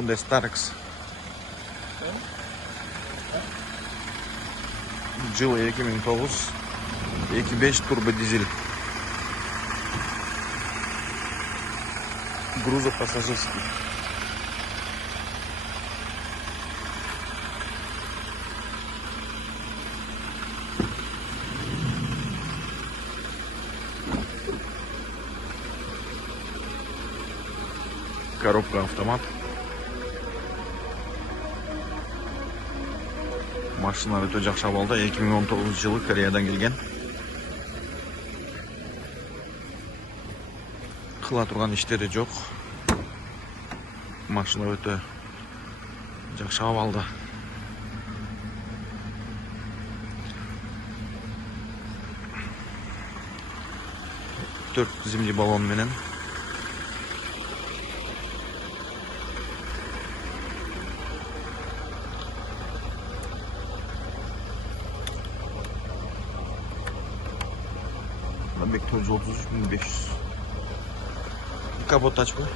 Hyundai Starex. Жылы 2009, 2.5 турбо дизель. Грузопассажирский. Коробка автомат. Машина өтө жакшы абалда, 2019 жылы Кореядан келген. Кыла турган иштери жок. Машина өтө жакшы абалда. Төрт зимний баллон менен. Бек 433.500. Капот açık mı?